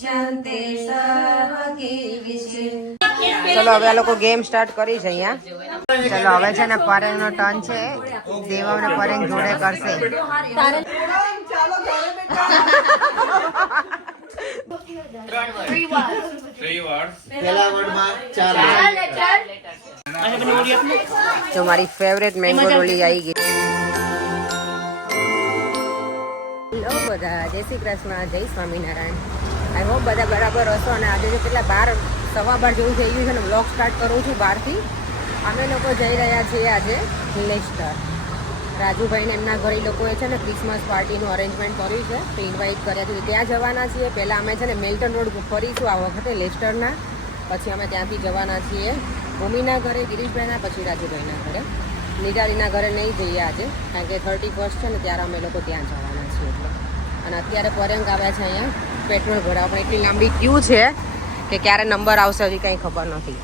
ચલો હવે આ લોકો ગેમ સ્ટાર્ટ કરી છે અહીંયા. ચલો હવે છે ને પરેંગ નો ટર્ન છે. દેવમ ને પરેંગ જોડે કરશે. તો મારી ફેવરેટ મેંગો રોલી આવી ગઈ. હેલો બધા, જય શ્રી કૃષ્ણ, જય સ્વામિનારાયણ. આઈ હોપ બધા બરાબર હશો. અને આજે જો કેટલા 12:15 જેવું થઈ ગયું છે ને બ્લોગ સ્ટાર્ટ કરું છું બહારથી. અમે લોકો જઈ રહ્યા છીએ આજે લેસ્ટર. રાજુભાઈને એમના ઘરે લોકોએ છે ને ક્રિસમસ પાર્ટીનું અરેન્જમેન્ટ કર્યું છે, તો ઇન્વાઇટ કર્યા છે. ત્યાં જવાના છીએ. પહેલાં અમે છે ને મેલ્ટન રોડ ફરીશું આ વખતે લેસ્ટરના. પછી અમે ત્યાંથી જવાના છીએ ભૂમિના ઘરે, ગિરીશભાઈના, પછી રાજુભાઈના ઘરે. નિરાલીના ઘરે નહીં જઈએ આજે, કારણ કે 31 છે ને ત્યારે અમે લોકો ત્યાં જવાના છીએ એટલે. અને અત્યારે પરેંગ આવ્યા છે અહીંયા પેટ્રોલ ભરાવા, પણ એટલી લાંબી ક્યુ છે કે ક્યારે નંબર આવશે હજી કંઈ ખબર નથી.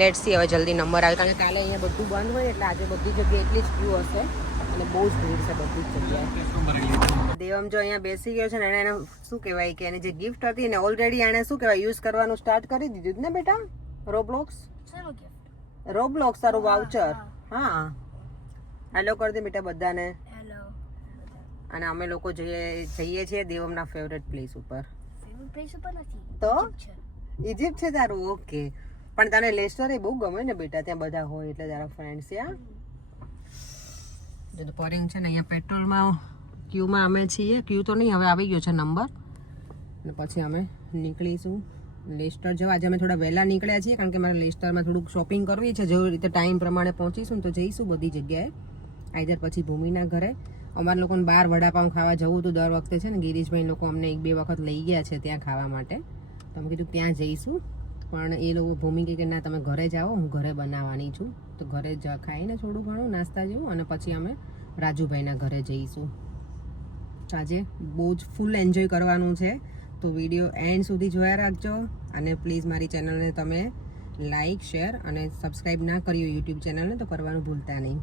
લેટ સી હવે જલ્દી નંબર આવે, કારણ કે કાલે અહીંયા બધું બંધ હોય એટલે આજે બધી જગ્યાએ એટલી જ ક્યુ હશે અને બહુ જ ભીડ છે બધી જ જગ્યાએ. દેવમ જો અહીંયા બેસી ગયો છે ને એને શું કહેવાય કે એની જે ગિફ્ટ હતી ને ઓલરેડી એને શું કહેવાય યુઝ કરવાનું સ્ટાર્ટ કરી દીધું ને બેટા. રોબ્લોક્સ તારું વાઉચર. હા, હેલો કરી દે બેટા બધાને. અને અમે લોકો જઈએ છીએ દેવમના ફેવરેટ પ્લેસ ઉપર. તો ઇજિપ્ત છે તારું? ઓકે. પણ તને લેસ્ટર એ બહુ ગમે ને બેટા, ત્યાં બધા હોય એટલે તારા ફ્રેન્ડ્સ. યા જો પરેંગ છે ને અહીંયા પેટ્રોલમાં ક્યુમાં અમે છીએ. ક્યુ તો નહીં, હવે આવી ગયો છે નંબર. અને પછી અમે નીકળીશું લેસ્ટર જવા. આજે અમે થોડા વહેલા નીકળ્યા છીએ કારણ કે મારે લેસ્ટરમાં થોડુંક શોપિંગ કરવી છે. જેવી રીતે ટાઈમ પ્રમાણે પહોંચીશું ને તો જઈશું બધી જગ્યાએ. આઈધર પછી ભૂમિના ઘરે. અમારા લોકોને બહાર વડાપાઉં ખાવા જવું હતું દર વખતે છે ને. ગિરીશભાઈ લોકો અમને 1-2 વખત લઈ ગયા છે ત્યાં ખાવા માટે, તો અમે કીધું ત્યાં જઈશું. પણ એ લોકો ભૂમિ કે ના તમે ઘરે જાઓ, હું ઘરે બનાવવાની છું. તો ઘરે ખાઈને થોડું ઘણું નાસ્તા જેવું અને પછી અમે રાજુભાઈના ઘરે જઈશું. આજે બહુ જ ફૂલ એન્જોય કરવાનું છે, તો વિડીયો એન્ડ સુધી જોયા રાખજો. અને પ્લીઝ મારી ચેનલને તમે લાઇક, શેર અને સબસ્ક્રાઈબ ના કર્યું યુટ્યુબ ચેનલને તો કરવાનું ભૂલતા નહીં.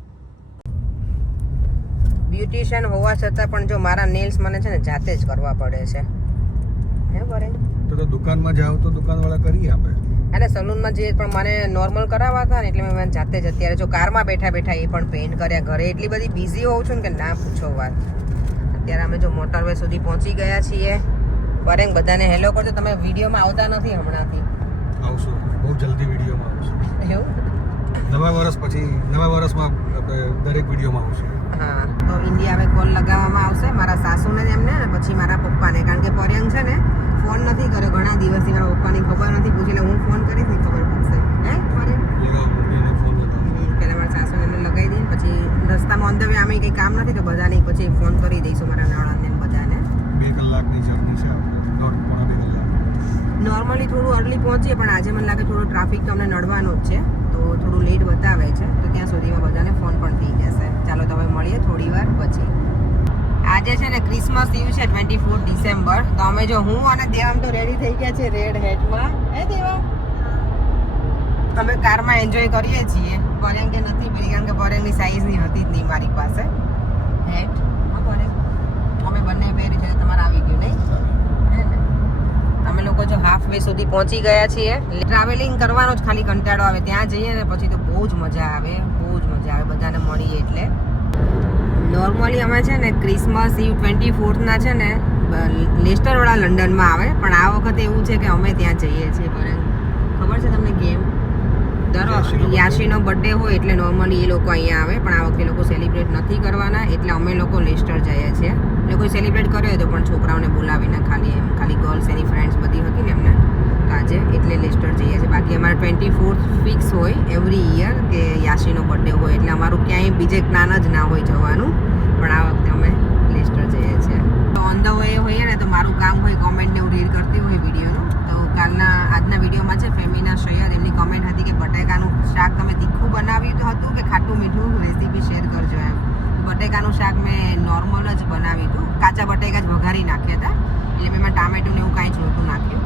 બ્યુટિશિયન હોવા છતાં પણ જો મારા નેલ્સ મને છે ને જાતે જ કરવા પડે છે. હે બરે તો દુકાનમાં જાવ તો દુકાનવાળા કરી આપે. અને સલૂનમાં જે પણ મને નોર્મલ કરાવવા હતા ને એટલે મેં જાતે જ અત્યારે જો કારમાં બેઠા બેઠા એ પણ પેઇન્ટ કર્યા. ઘરે એટલી બધી બિઝી હોઉં છું ને કે ના પૂછો વાત. અત્યારે અમે જો મોટરવે સુધી પહોંચી ગયા છીએ. પરેંગ બધાને હેલો કરજો. તમે વિડીયોમાં આવતા નથી હમણાંથી. આવશું, બહુ જલ્દી વિડીયોમાં આવશું. એવું નવા વર્ષમાં આપણે દરેક વિડીયોમાં આવશું. હા, તો ઇન્ડિયા હવે કોલ લગાવવામાં આવશે મારા સાસુને એમને ને પછી મારા પપ્પાને. કારણ કે પરેંગ છે ને ફોન નથી કર્યો ઘણા દિવસથી. મારા પપ્પાની ખબર નથી પૂછી, એટલે હું ફોન કરીશ ને ખબર પડશે. હે પરેંગ પહેલાં મારા સાસુને એમને લગાવી દઈએ, પછી રસ્તામાં ઓન ધ વે આમે કંઈ કામ નથી તો બધાને પછી ફોન કરી દઈશું મારા નણંદને બધાને. 2 કલાકની જર્ની છે આપણે, 2 કલાક. નોર્મલી થોડું અર્લી પહોંચીએ પણ આજે મને લાગે થોડું ટ્રાફિક તો અમને નડવાનો જ છે, તો થોડું લેટ બતાવે છે. તો ત્યાં સુધીમાં બધાને ફોન પણ થઈ જશે. ચાલો તો હવે મળીએ થોડી વાર પછી. આજે છે ને ક્રિસમસ ઇવ છે 24 ડિસેમ્બર. તો અમે જો હું અને દેવમ તો રેડી થઈ ગયા છે રેડ હેટમાં. હે દેવમ અમે કારમાં એન્જોય કરીએ છીએ. પરેંગ કે નથી પહેરી કારણ કે પરેંગની સાઈઝની હતી જ નહીં મારી પાસે હેટ. હા પરેંગ અમે બંને પહેરી છે. તમારે આવી ગયું નહીં? અમે લોકો જો હાફ વે સુધી પહોંચી ગયા છીએ. ટ્રાવેલિંગ કરવાનો જ ખાલી કંટાળો આવે. ત્યાં જઈએ ને પછી તો બહુ જ મજા આવે, બહુ જ મજા આવે બધાને મળીએ એટલે. નોર્મલી અમે છે ને ક્રિસમસ ઇવ 24ના છે ને લેસ્ટરવાળા લંડનમાં આવે, પણ આ વખતે એવું છે કે અમે ત્યાં જઈએ છીએ. ખબર છે તમને ગેમ યાશીનો બર્થડે હોય એટલે નોર્મલી એ લોકો અહીંયા આવે, પણ આ વખતે લોકો સેલિબ્રેટ નથી કરવાના એટલે અમે લોકો લેસ્ટર જઈએ છીએ. એ લોકોએ સેલિબ્રેટ કર્યો હતો પણ છોકરાઓને બોલાવીને ખાલી ગર્લ્સ એની ફ્રેન્ડ્સ બધી હતી ને એમને આજે એટલે લેસ્ટર જઈએ છીએ. બાકી અમારે 24 ફિક્સ હોય એવરી યર કે યાશીનો બર્થડે હોય એટલે અમારું ક્યાંય બીજે પ્લાન જ ના હોય જવાનું, પણ આ વખતે અમે લેસ્ટર જઈએ છીએ. તો ઓન ધ વે હોઈએ ને તો મારું કામ હોય કોમેન્ટ ને એવું રીડ કરતી હોય વિડીયોનું. તો આજના વિડીયોમાં છે ફેમિના સૈયદ એમની કોમેન્ટ હતી કે બટેકાનું શાક તમે તીખું બનાવ્યું હતું કે ખાટું મીઠું, રેસીપી શેર કરજો એમ. બટેકાનું શાક મેં નોર્મલ જ બનાવ્યું હતું. કાચા બટેકા જ વઘારી નાખ્યા હતા એટલે મેં ટામેટું ને એવું કાંઈ જ નહોતું નાખ્યું.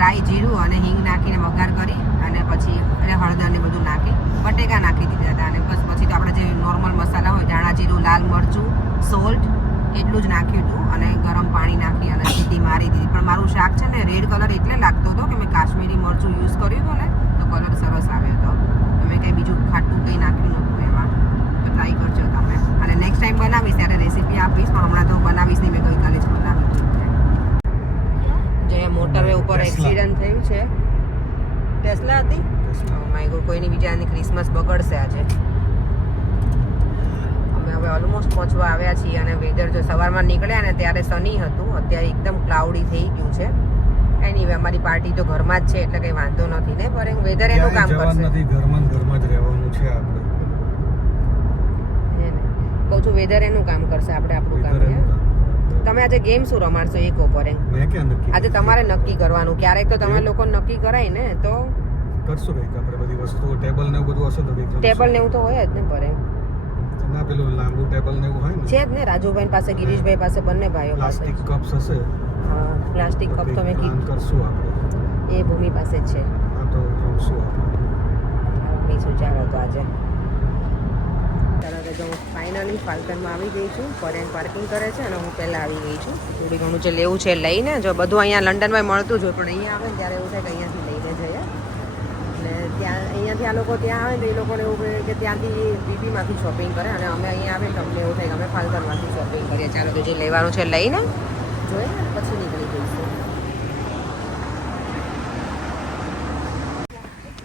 રાઈ, જીરું અને હિંગ નાખીને વઘાર કરી અને પછી હળદર ને બધું નાખી બટેકા નાખી દીધા હતા. અને બસ પછી તો આપણે જે નોર્મલ મસાલા હોય ધાણા જીરું, લાલ મરચું, સોલ્ટ એટલું જ નાખ્યું હતું અને ગરમ પાણી નાખી અને સીટી મારી દીધી. પણ મારું શાક છે ને મોટરવે ઉપર Tesla. એક્સિડન્ટ થયું છે. ટેસ્લા હતી? Tesla. ઓ માય ગોડ, કોઈની બીજાની ક્રિસમસ બગડશે આજે. અમે હવે ઓલમોસ્ટ પહોંચવા આવ્યા છીએ અને વેધર જો સવારમાં નીકળ્યા ને ત્યારે સની હતું, અત્યારે એકદમ ક્લાઉડી થઈ ગયું છે. એનીવે અમારી પાર્ટી તો ઘરમાં જ છે એટલે કંઈ વાંધો નથી ને, પર વેધર એનું કામ ક્યાંય જવાનું કરશે. નથી, ઘરમાં જ રહેવાનું છે આપણે. કહું છું વેધર એનું કામ કરશે, આપણે આપણું કામ. Weather એનું કામ. તમે આજે ગેમ શું રમાડશો એ કહો પર. મેં ક્યાં નક્કી આજે તમારે નક્કી કરવાનું, ક્યારેક તો તમે એવું? લોકો નક્કી કરાય ને, તો કરશું કંઈક આપણે બધી વસ્તુઓ, ટેબલ ને એવું બધું હશે તો કંઈક ટેબલ ને એવું તો હોય જ ને પર. ના પેલું લાંબુ ટેબલ ને એવું હોય ને, છે જ ને, રાજુભાઈ પાસે, ગિરીશભાઈ પાસે, બંને ભાઈઓ પાસે. પ્લાસ્ટિક કપ્સ હશે હા, પ્લાસ્ટિક કપ કંઈક તમે plan કરશું આપણે. એ ભૂમિ પાસે જ છે. આ તો રમશું આપણે. પીશું ચાલો તો આજે. ચાલો તો જો હું ફાઇનલી ફાલ્કનમાં આવી ગઈ છું. ફોરેન પાર્કિંગ કરે છે અને હું પહેલાં આવી ગઈ છું. થોડી ઘણું જે લેવું છે લઈને, જો બધું અહીંયા લંડનમાં મળતું જ હોય, પણ અહીંયા આવે ને ત્યારે એવું થાય કે અહીંયાથી લઈને જઈએ. અને ત્યાં અહીંયાથી આ લોકો ત્યાં આવે ને તો એ લોકોને એવું કહે કે ત્યાંથી બીબીમાંથી શોપિંગ કરે, અને અમે અહીંયા આવે ને તમને એવું થાય કે અમે ફાલ્કનમાંથી શોપિંગ કરીએ. ચાલો તો જે લેવાનું છે લઈને જોઈએ ને પછી નીકળી જઈશું.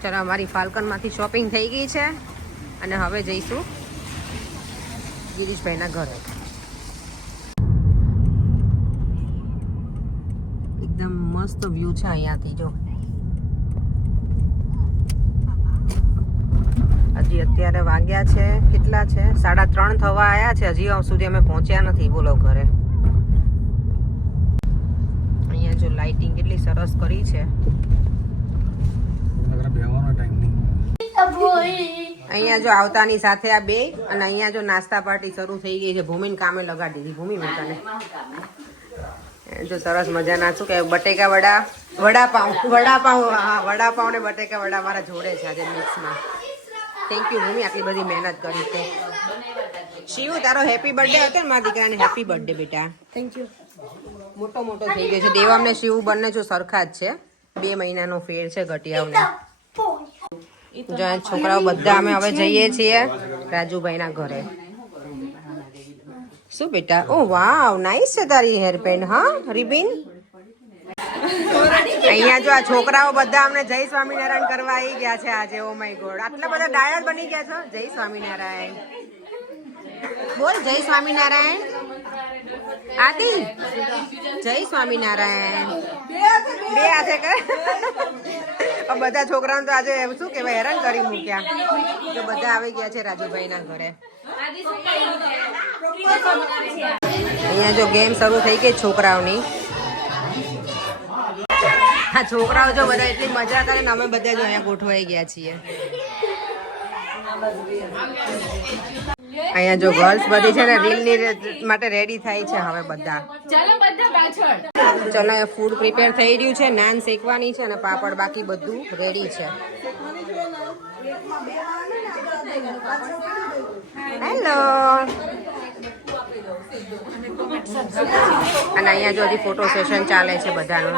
ચાલો અમારી ફાલ્કનમાંથી શોપિંગ થઈ ગઈ છે અને હવે જઈશું ગિરીશભાઈના ઘરે. એકદમ મસ્ત વ્યૂ છે અહીંયાથી જો. હજી અત્યારે વાગ્યા છે કેટલા છે, 3:30 થવા આવ્યા છે, હજી સુધી અમે પહોંચ્યા નથી બોલો ઘરે. અહીંયા જો લાઇટિંગ કેટલી સરસ કરી છે. નગર બેહવાનો ટાઈમ નહીં. અહીંયા જો આવતાની સાથે આ બે, અને અહીંયા જો નાસ્તા પાર્ટી શરૂ થઈ ગઈ છે. ભૂમિને કામે લગાડી દીધી. ભૂમિ મેકાને જો સરસ મજાના શું કે બટેકા વડા, વડાપાઉં, હા વડાપાઉં ને બટેકા વડા મારા જોડે છે આજે મિક્સમાં. થેન્ક યુ ભૂમિ, આટલી બધી મહેનત કરી છે. શિવ તારો હેપી બર્થડે હતો ને મારા દીકરાને, હેપી બર્થડે બેટા. Thank you. મોટો મોટો થઈ ગયો છે. દેવામ ને શિવ બંને જો સરખા જ છે, 2 મહિનાનો ફેર છે ઘટિયાઓને. જો આ છોકરાઓ બધા અમે હવે જઈએ છીએ રાજુભાઈના ઘરે. શું બેટા? ઓ વાવ, નાઈસ છે તારી હેર પેન્ટ. હા રિબિન. અહીંયા જો આ છોકરાઓ બધા અમને જય સ્વામિનારાયણ કરવા આવી ગયા છે આજે. ઓ માય ગોડ, આટલા બધા ડાયર બની ગયા છો. જય સ્વામિનારાયણ બોલ. જય સ્વામિનારાયણ આદિ. જય સ્વામિનારાયણ બે હાથે કર. બધા છોકરાઓને તો આજે શું કહેવાય હેરાન કરી મૂક્યા. જો બધા આવી ગયા છે રાજુભાઈના ઘરે. અહીંયા જો ગેમ શરૂ થઈ ગઈ છોકરાઓની. હા છોકરાઓ જો બધા એટલી મજા કરે ને અમે બધા જો અહીંયા ગોઠવાઈ ગયા છીએ. અહીંયા જો ગર્લ્સ બધી છે ને રીલની માટે રેડી થાય છે હવે બધા. ચલો ફૂડ પ્રિપેર થઈ રહ્યું છે. નાન શેકવાની છે અને પાપડ બાકી બધું રેડી છે. હેલો. અને અહીંયા જો હજી ફોટો સેશન ચાલે છે બધાનું.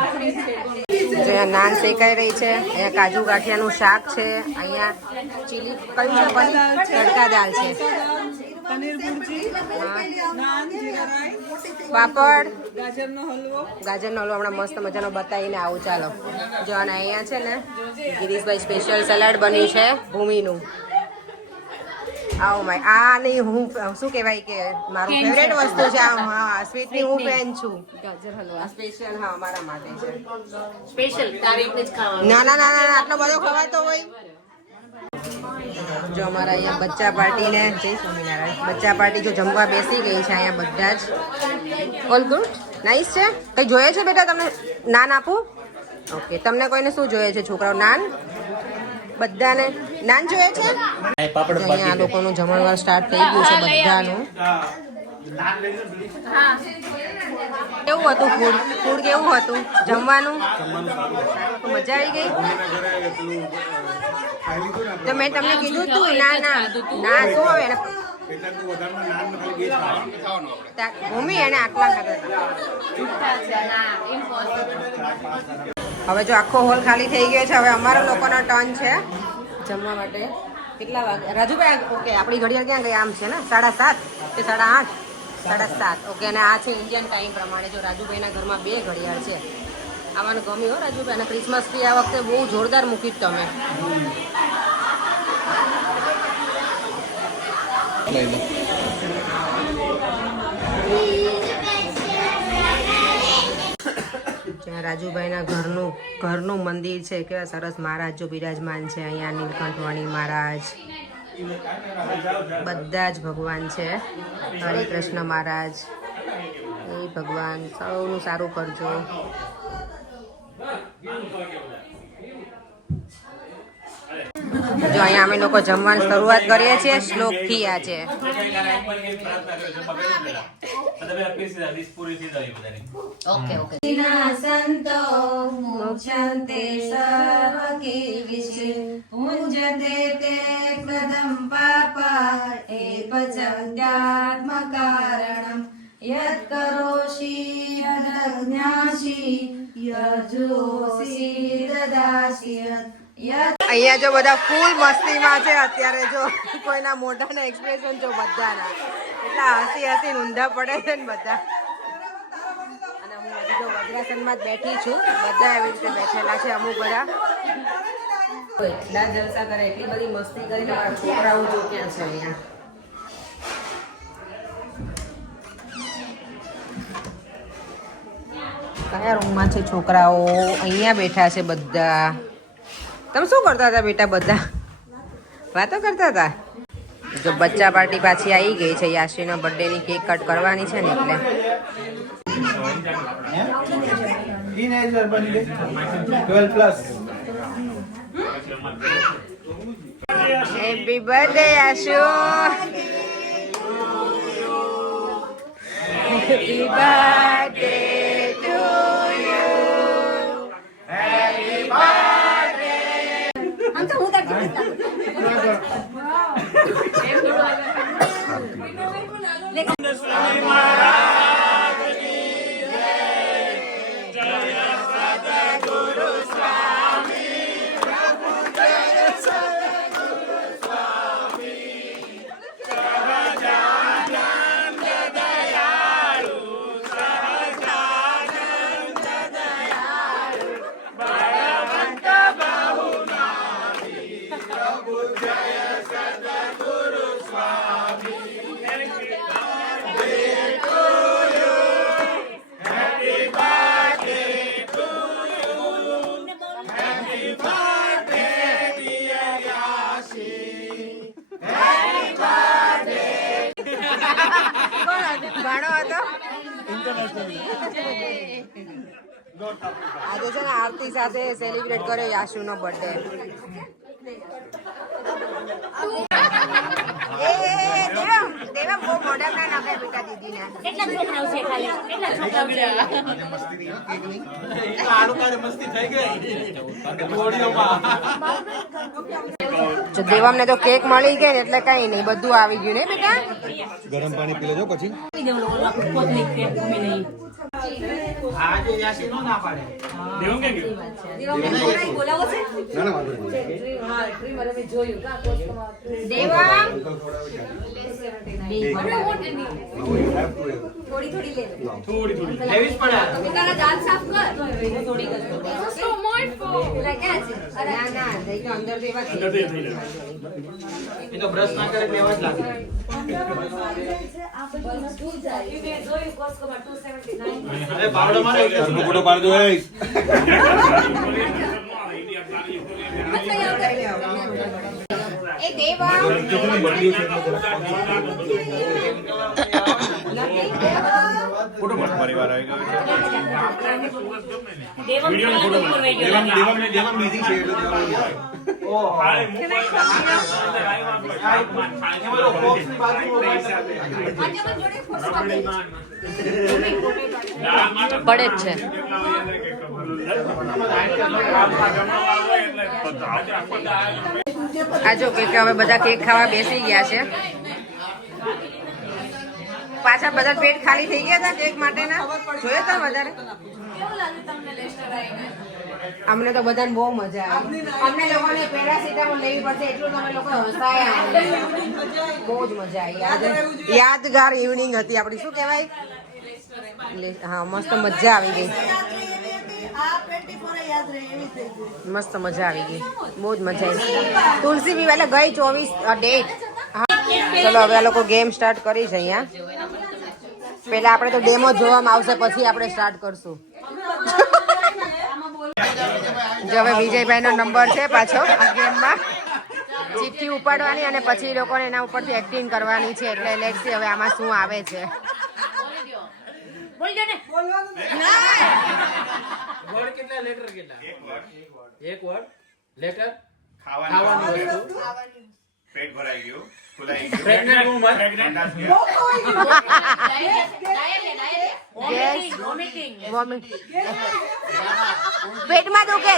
જે નાન શેકાઈ રહી છે. અહીંયા કાજુ ગાંઠિયાનું શાક છે. અહીંયા ચીલી કયું છે? તડકા દાળ છે. પનીર ભુરજી, નાન, જીરા રાઈસ, પાપડ, ગાજરનો હલવો. ગાજરનો હલવો હમણાં મસ્ત મજાનો બતાવીને આવું. ચાલો જો. અને અહીંયા છે ને ગિરીશભાઈ સ્પેશિયલ સલાડ બન્યું છે ભૂમિનું. આવો માય. આ નહીં હું શું કહેવાય કે મારું ફેવરેટ વસ્તુ છે. હા સ્વીટની હું ફેન છું. ગાજર હલવા સ્પેશિયલ. હા મારા માટે છે સ્પેશિયલ. ના ના ના ના આટલો બધો ખવાતો હોય. જો અમારા અહીંયા બચ્ચા પાર્ટી ને જય સ્વામિનારાયણ બચ્ચા પાર્ટી જો જમવા બેસી ગઈ છે અહીંયા બધા જ. ઓલ ગુડ, નાઈસ છે. કંઈ જોઈએ છે બેટા તમને? નાન આપું? ઓકે. તમને કોઈને શું જોઈએ છે છોકરાઓ? નાન? બધાને નાન જોઈએ છે? અહીંયા આ લોકોનું જમણવાર સ્ટાર્ટ થઈ ગયું છે બધાનું. કેવું હતું ફૂડ? ફૂડ કેવું હતું જમવાનું? મજા આવી ગઈ? તો મેં તમને કીધું તું. ના ના ના શું હવે ભૂમિ એને આટલા હવે જો આખો હોલ ખાલી થઈ ગયો છે. હવે અમારા લોકોનો ટર્ન છે જમવા માટે. કેટલા વાગે રાજુભાઈ? ઓકે આપણી ઘડિયાળ ક્યાં ગઈ? આમ છે ને 7:30 કે 8:30? 7:30. ઓકે. અને આ છે ઇન્ડિયન ટાઈમ પ્રમાણે. જો રાજુભાઈના ઘરમાં 2 ઘડિયાળ છે. આવવાનું ગમ્યું હો રાજુભાઈ, અને ક્રિસમસ ટ્રી આ વખતે બહુ જોરદાર મૂકી તમે. જ્યાં રાજુભાઈના ઘરનું મંદિર છે, કેવા સરસ મહારાજો બિરાજમાન છે અહીંયા. નીલકંઠવાણી મહારાજ, બધા જ ભગવાન છે. હરિકૃષ્ણ મહારાજ, એ ભગવાન સૌનું સારું કરજો. જો અહીંયા અમે લોકો જમવાની શરૂઆત કરીએ છીએ શ્લોકથી. આજે ઓકે ઓકે. સંતો મોક્ષંતે સર્વકીર્ષિ પૂજતે તે કદમ પાપા એ પચત્યાત્મકારણમ યત કરોષી યદજ્ઞાસી યજોષી દદાસી. અહીંયા જો બધા ફૂલ મસ્તીમાં છે અત્યારે. જો કોઈના મોઢાના એક્સપ્રેશન જો બધાના એટલા હસી ઊંધા પડે છે ને બધા. અને હું હજી તો વજ્રાસનમાં જ બેઠી છું, બધા એવી રીતે બેઠેલા છે. અમુક બધા એટલા જલસા કરે, એટલી બધી મસ્તી કરી કે મારા છોકરાઓ જો ક્યાં છે. અહીંયા કયા રૂમમાં છે છોકરાઓ? અહીંયા બેઠા છે બધા. તમે શું કરતા હતા બેટા? બધા વાતો કરતા હતા. જો બચ્ચા પાર્ટી પાછી આવી ગઈ છે. યાશ્રીનો બર્થડેની કેક કટ કરવાની છે ને એટલે. Happy birthday Yashu. Happy birthday to you. Happy birthday. આજે છે ને આરતી સાથે સેલિબ્રેટ કર્યો યાશુ નો બર્થડે. દેવમ બહુ મોઢા ના નાખે બેટા દીદીને. કેટલા છોકરાઓ છે? ખાલી કેટલા છોકરાઓ છે? જો દેવમને તો કેક મળી ગઈ ને એટલે કઈ નહીં, બધું આવી ગયું ને બેટા. ગરમ પાણી પી લેજો પછી. આજે યાસી નો ના પાડે. દેવું કે બોલાવો છે? ના ના વાંધો નહીં. હા, ટ્રી મને મેં જોયું કા કોસ્ટમાં. દેવમ થોડી થોડી લે. થોડી લેવી જ પડે. તારા દાંત સાફ કર. થોડી કર. સો મોટ ફો. લાગ્યા છે. ના ના દઈ તો અંદર દેવા છે. એ તો બ્રશ ના કરે લેવા જ લાગે. જોયું કોસ્ટમાં 279. અરે પાવડો મારે ફોટો પાડજો. એ દેવમ પરિવાર આવી ગયો. દેવમ બીજી છે એટલે પડે જ છે. આ જો કેક હવે બધા કેક ખાવા બેસી ગયા છે. પાછા બધા પેટ ખાલી થઈ ગયા હતા કેક માટેના. જોયો તો વધારે. અમને તો બધાને બહુ મજા આવી. અમને લોકોને પેરાસિટામોલ લેવી પડશે એટલું તમે લોકો હસાયા. બહુ જ મજા આવી. યાદગાર ઇવનિંગ હતી આપણી. શું કહેવાય? હા મસ્ત મજા આવી ગઈ. મસ્ત મજા આવી ગઈ, બહુ જ મજા આવી. તુલસી પીવા એટલે ગઈ 24 ડેટ. ચલો હવે આ લોકો ગેમ સ્ટાર્ટ કરી છે અહીંયા. પેલા આપણે તો ડેમો જોવામાં આવશે, પછી આપણે સ્ટાર્ટ કરશું. જો હવે વિજયભાઈ નો નંબર છે પાછો આ ગેમમાં. ચિઠ્ઠી ઉપાડવાની અને પછી લોકોને એના ઉપરથી એક્ટિંગ કરવાની છે. એટલે લેટ્સ સી હવે આમાં શું આવે છે. બોલ દે ને. વર્ડ કેટલા લેટર કેટલા? એક વર્ડ લેટર ખાવાની વસ્તુ પેટ ભરાઈ ગયું, ફૂલાઈ ગયું. પ્રેગ્નન્ટ વુમન Pregnant છે. વોમિટ પેટમાં દુખે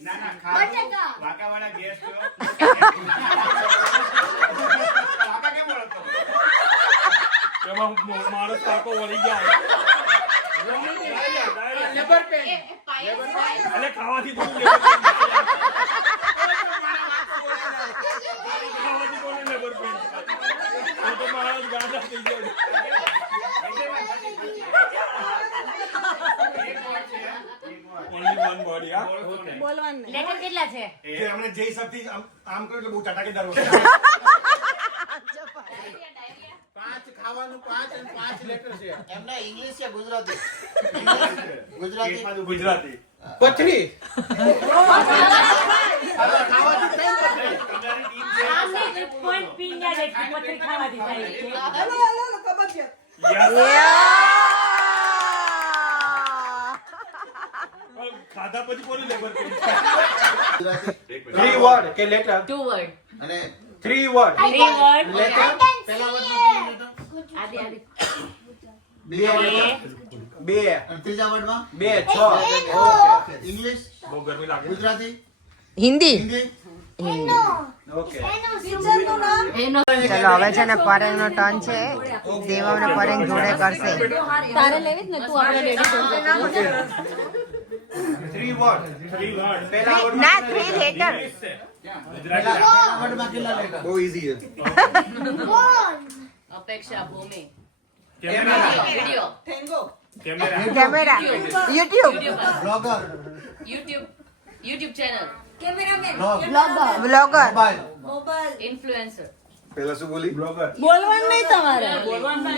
ના, ના, વાંકાવાળા ગેસ છો. વાંકા કેમ ઓળખતો? માણસ કાકો વળી જાય. લેબર પેન એટલે ખાવાથી થોડું લેબર પેન ખાવાથી થોડું લેબર પેન તો માણસ ગાંડા થઈ જાય. Only one body, હા? લેટર કેટલા છે? જે હમણે જે હિસાબથી આમ કર્યું એટલે બહુ ચટાકેદાર વસ્તુ. પાંચ ખાવાનું 5 અને 5 લેટર છે. એમના ઇંગ્લિશ છે ગુજરાતી ગુજરાતી ગુજરાતી. પથરી તમારી ટીમ છે. આમને પોઈન્ટ પીંગા જે પથરી ખાવાથી થાય છે. ખાધા પછી બોલી લેબર પેન. ગુજરાતી 3 વર્ડ કે લેટર? 2 વર્ડ. અને 3 વર્ડ 3 વર્ડ. લેટર પહેલા વર્ડમાં આદિ આદિ. બીજા વર્ડમાં બે અને ત્રીજા વર્ડમાં 2 6 ઇંગ્લિશ બહુ ગરમી લાગે. ગુજરાતી હિન્દી. હિન્દી ઓકે એનો ચલો હવે છે ને પરેંગ નો ટર્ન છે. દેવાવ ને પરેંગ જોડે કરશે. તારે લેવી જ ને તું આપણે રેડી કરી 3 વર્ડ પહેલા વર્ડ ના 3 લેટર. પહેલા વર્ડમાં કેટલા લેટર બહુ ઈઝી છે. Apeksha Bhumi camera video camera YouTube blogger YouTube channel blogger mobile influencer પહેલા શું બોલી? બ્લોગર બોલવાનું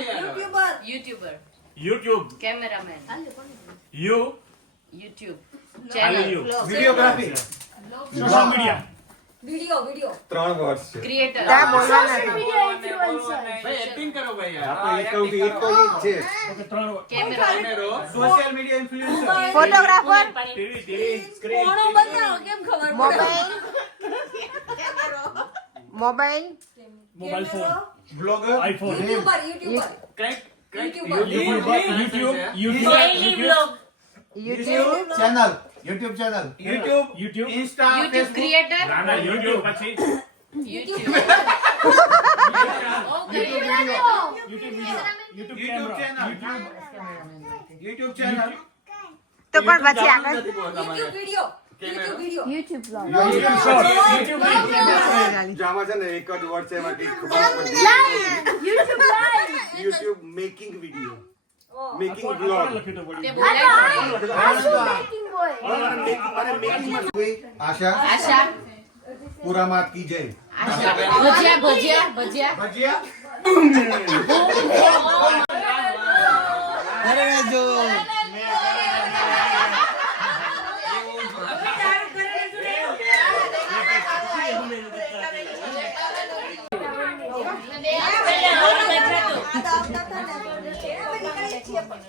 YouTuber, YouTube cameraman, YouTube channel, videography social media 3 વર્ષ છે. creator, ત્યાં બોલવાના હતા. ભાઈ એક્ટિંગ કરો ભાઈ આપણે એક કહું કે એક તો એ જ છે. camera, social media influencer photographer TV screen mobile mobile phone blogger iPhone YouTube channel YouTube channel YouTube Insta YouTube creator, YouTube પછી YouTube, યુટ્યુબ ચેનલ તો પણ પછી આગળ જામાં છે ને એક જ વર્ડ છે એમાં કંઈક ખબર પડતી YouTube making video, making blog. તે બોલાય આશા આશા, પૂરા માત કી જય. આશા, ભજીયા ભજીયા ભજીયા ભજીયા અરે જો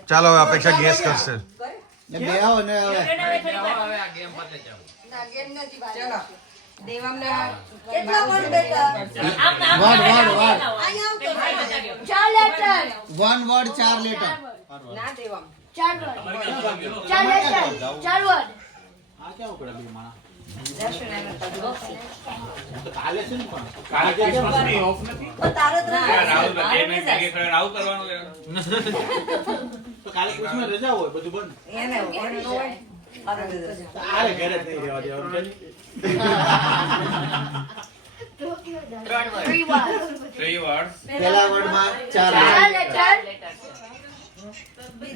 ચાલો હવે અપેક્ષા ગેસ કરશે. ને બે આવો ને હવે ચલો દેવામને વન વર્ડ 4 લેટર ના દેવામ કાલે કુછમાં રજા હોય બધું બંધ એને આરે ઘરે જ નહીં રહેવા દેવાનું છે. Three words. પહેલા વર્ડમાં 4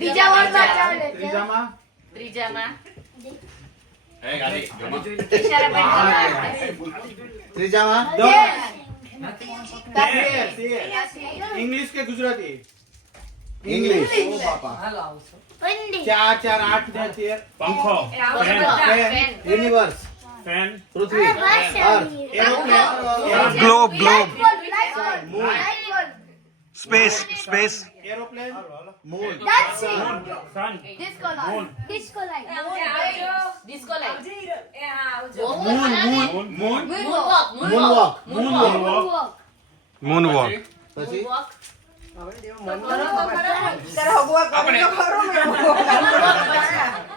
બીજા વર્ડમાં 4 લેટર. ત્રીજામાં ત્રીજામાં Hey, Gadi. ઈશારા બંધ. ત્રીજામાં ઇંગ્લિશ કે ગુજરાતી? ઇંગ્લિશ ઓ બાપા. હિન્દી. 4 4 8 ને 13. Pankho. Fan. Pen. Universe Fan. પૃથ્વી earth aeroplane. Globe globe Light bulb. Space space aeroplane. Moon That's it. Sun. Disco light. Disco light. Disco light. Moon moon Moon. Moonwalk. Moonwalk Moonwalk. Moon walk પછી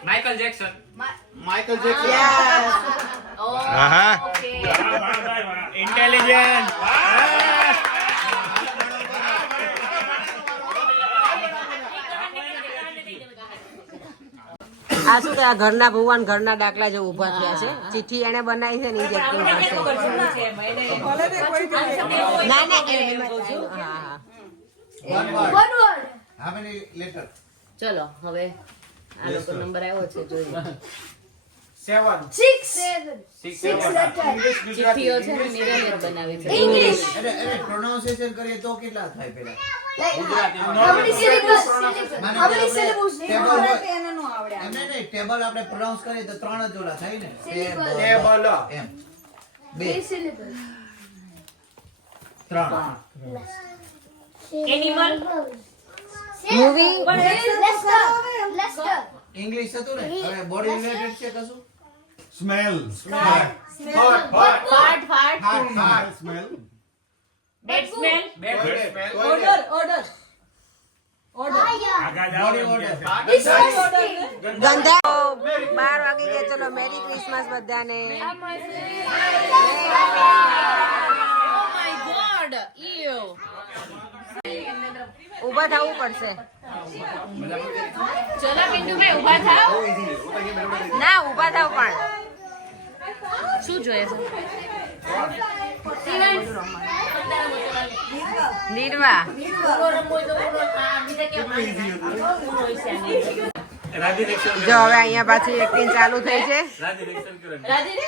Michael Jackson. Michael Jackson. આહા. Okay. Intelligent. આ શું કે આ ઘરના ભગવાન ઘરના દાખલા જે ઊભા થયા છે. ચિઠ્ઠી એને બનાવી છે ને ઈ જ acting કરશે. ના ના હા હા one word One word. How many letter ચલો હવે આ લોકો નંબર આવ્યો છે જોઈએ. 7 Six. Six letter. ઇંગ્લિશ ચિઠ્ઠીઓ ગુજરાતી. છે ને નિરંજન બનાવે છે. English. એટલે પ્રોનાઉન્સિએશન કરીએ તો કેટલા થાય પહેલા How many syllables? How many syllables? Table હોય એમને નહીં ટેબલ આપણે પ્રોનાઉન્સ કરીએ તો 3 જ જોડા થાય ને ટેબલ. એમ Three 2 syllables. 3 animal. Movie Lester. Lester. English હતું ને હવે બોડી રિલેટેડ છે કશું Smell. Hot. ફાટ ફાટ. Heart heart Smell. Bad smell. Bad smell. Body odour ગંધા 12 વાગી ગયા. ચલો મેરી ક્રિસમસ બધાને. Oh my god. ઈયો. ઊભા થવું પડશે. ચલો પિન્ટુભાઈ ઊભા થાઓ. ના ઊભા થાવ પણ શું જોઈએ છે? નીરવા જો હવે અહીંયા પાછી એક્ટિંગ ચાલુ થઈ છે. રાધી રે.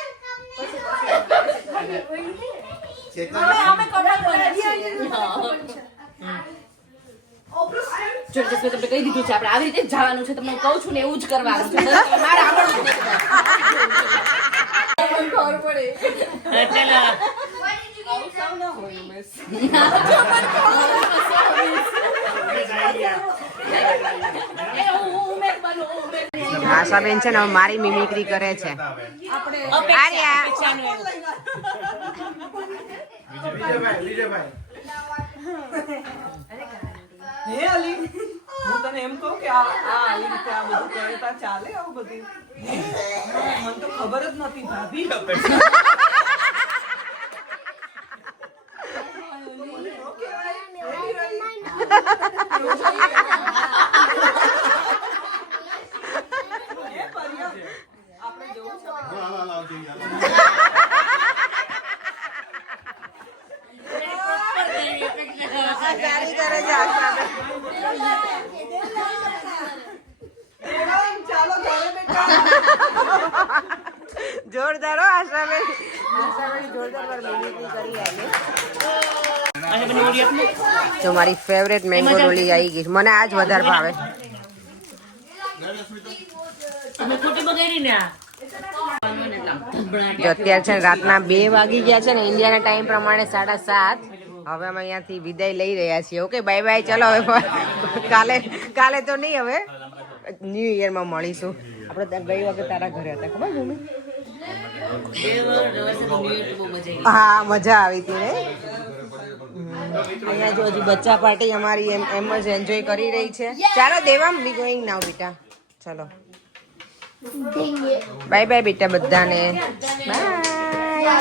જો જસ્મે તમને કહી દીધું છે આપણે આવી રીતે જ જવાનું છે. તમને કહું છું ને એવું જ કરવાનું છે. મારે આવડતું નથી. ખબર પડે. ચલો. આશાબેન છે ને હવે મારી મિમિક્રી કરે છે. આર્યા વિજયભાઈ. હે અલી હું તને એમ કહું કે આ આવી રીતે આ બધું કરે તા ચાલે આવું બધું મને તો ખબર જ નહોતી ભાભી આપણે જવું છે સારી કરે છે આશાબેન. ચાલો ઘરે બેઠા જોરદાર હો આશાબેન. આશાબેન જોરદાર પર મિમિક્રી કરી આજે. જો મારી ફેવરેટ મેંગો રોલી આવી ગઈ છે. મને આ જ વધારે ભાવે. જો અત્યારે છે ને રાતના 2 વાગી ગયા છે ને ઇન્ડિયાના ટાઈમ પ્રમાણે 7:30. હવે અમે અહીંયાથી વિદાય લઈ રહ્યા છીએ. Okay bye bye. ચલો હવે કાલે તો નહીં, હવે ન્યુ યરમાં મળીશું. આપણે ગઈ વખત તારા ઘરે હતા ખબર ભૂમિ? હા મજા આવી હતી ને. અહીંયા જો હજી બચ્ચા પાર્ટી અમારી એમ જ એન્જોય કરી રહી છે. ચાલો દેવામ વી ગોઈંગ નાવ બેટા. ચલો બાય બાય બેટા બધાને. બાય.